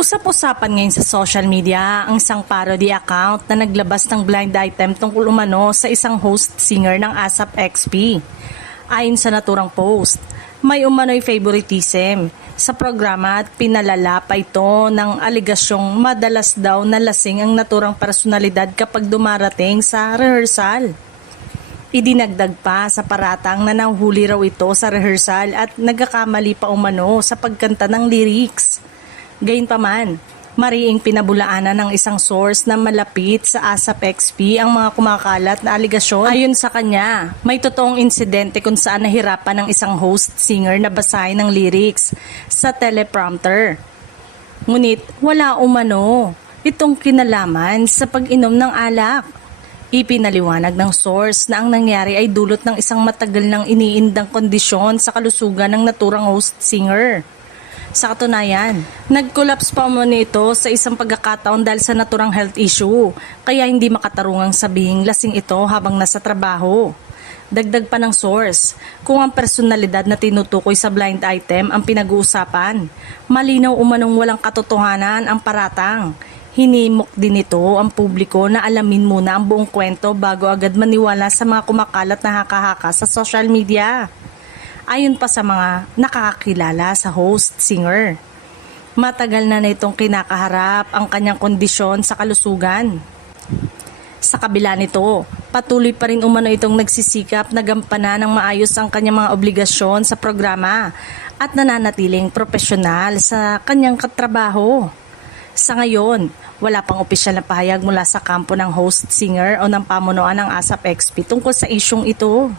Usap-usapan ngayon sa social media ang isang parody account na naglabas ng blind item tungkol umano sa isang host singer ng ASAP XP. Ayon sa naturang post, may umano'y favoritism sa programa at pinalala pa ito ng aligasyong madalas daw na lasing ang naturang personalidad kapag dumarating sa rehearsal. Idinagdag pa sa paratang na nahuli raw ito sa rehearsal at nagkakamali pa umano sa pagkanta ng lyrics. Gayunpaman, mariing pinabulaanan ng isang source na malapit sa ASAP XP ang mga kumakalat na aligasyon. Ayon sa kanya, may totoong insidente kung saan nahirapan ng isang host singer na basahin ng lyrics sa teleprompter. Ngunit wala umano itong kinalaman sa pag-inom ng alak. Ipinaliwanag ng source na ang nangyari ay dulot ng isang matagal nang iniindang kondisyon sa kalusugan ng naturang host singer. Sa katunayan, nag-collapse pa umano ito sa isang pagkakataon dahil sa naturang health issue, kaya hindi makatarungang sabihing lasing ito habang nasa trabaho. Dagdag pa ng source, kung ang personalidad na tinutukoy sa blind item ang pinag-uusapan, malinaw umanong walang katotohanan ang paratang. Hinimok din ito ang publiko na alamin muna ang buong kwento bago agad maniwala sa mga kumakalat na haka-haka sa social media. Ayon pa sa mga nakakakilala sa host singer, matagal na itong kinakaharap ang kanyang kondisyon sa kalusugan. Sa kabila nito, patuloy pa rin umano itong nagsisikap na gampanan ng maayos ang kanyang mga obligasyon sa programa at nananatiling profesional sa kanyang katrabaho. Sa ngayon, wala pang opisyal na pahayag mula sa kampo ng host singer o ng pamunuan ng ASAP XP tungkol sa isyong ito.